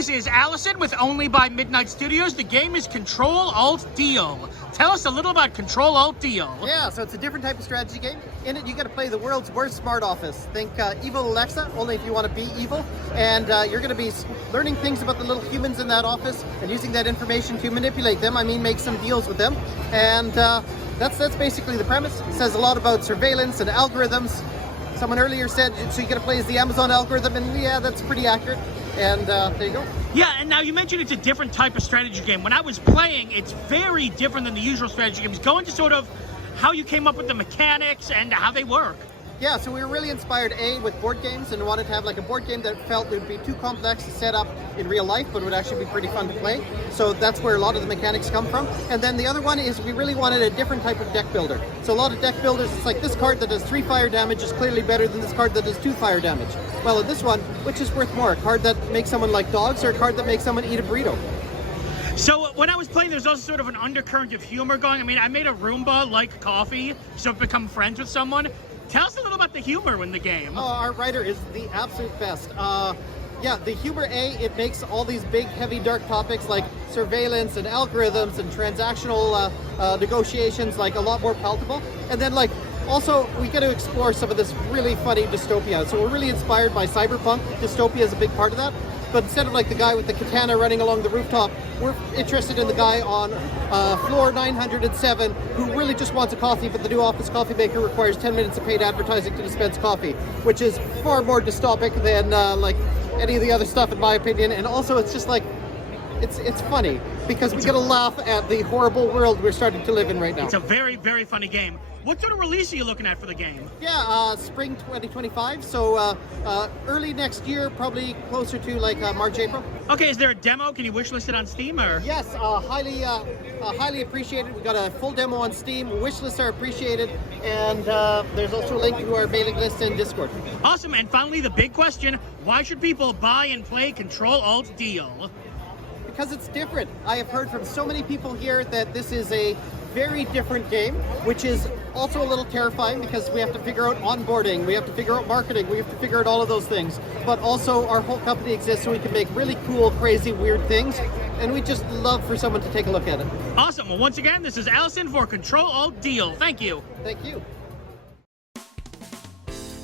This is Allison with Only by Midnight Studios. The game is Ctrl.alt.Deal. Tell us a little about Ctrl.alt.Deal. Yeah, so it's a different type of strategy game. In it, you got to play the world's worst smart office. Think evil Alexa, only if you want to be evil. And you're going to be learning things about the little humans in that office and using that information to manipulate them. I mean, make some deals with them. And that's basically the premise. It says a lot about surveillance and algorithms. Someone earlier said, so you got to play as the Amazon algorithm, and yeah, that's pretty accurate. And there you go. Yeah, and now you mentioned it's a different type of strategy game. When I was playing, it's very different than the usual strategy games. Go into sort of how you came up with the mechanics and how they work. Yeah, so we were really inspired, with board games, and wanted to have like a board game that felt it would be too complex to set up in real life, but would actually be pretty fun to play. So that's where a lot of the mechanics come from. And then the other one is we really wanted a different type of deck builder. So a lot of deck builders, it's like this card that does 3 fire damage is clearly better than this card that does 2 fire damage. Well, in this one, which is worth more, a card that makes someone like dogs or a card that makes someone eat a burrito? So when I was playing, there's also sort of an undercurrent of humor going. I mean, I made a Roomba like coffee, so I've become friends with someone. Tell us a little about the humor in the game. Oh, our writer is the absolute best. Yeah, the humor, it makes all these big, heavy, dark topics like surveillance and algorithms and transactional negotiations like a lot more palatable. And then also, we get to explore some of this really funny dystopia. So we're really inspired by cyberpunk. Dystopia is a big part of that. But instead of the guy with the katana running along the rooftop, we're interested in the guy on floor 907 who really just wants a coffee, but the new office coffee maker requires 10 minutes of paid advertising to dispense coffee, which is far more dystopic than any of the other stuff, in my opinion. And also, it's just it's funny because we get to laugh at the horrible world we're starting to live in right now. It's a very, very funny game. What sort of release are you looking at for the game? Yeah, spring 2025, so early next year, probably closer to March, April. Okay, is there a demo? Can you wishlist it on Steam, or? Yes, highly appreciated. We got a full demo on Steam. Wishlists are appreciated, and there's also a link to our mailing list and Discord. Awesome, and finally the big question, why should people buy and play Ctrl.alt.Deal? Because it's different. I have heard from so many people here that this is a very different game, which is also a little terrifying because we have to figure out onboarding, we have to figure out marketing, we have to figure out all of those things. But also our whole company exists so we can make really cool, crazy, weird things. And we just love for someone to take a look at it. Awesome. Well, once again, this is Allison for Ctrl.alt.Deal. Thank you. Thank you.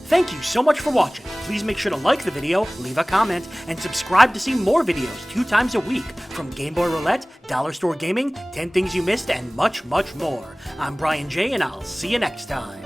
Thank you so much for watching. Please make sure to like the video, leave a comment, and subscribe to see more videos 2 times a week from Game Boy Roulette, Dollar Store Gaming, 10 Things You Missed, and much, much more. I'm Brian J, and I'll see you next time.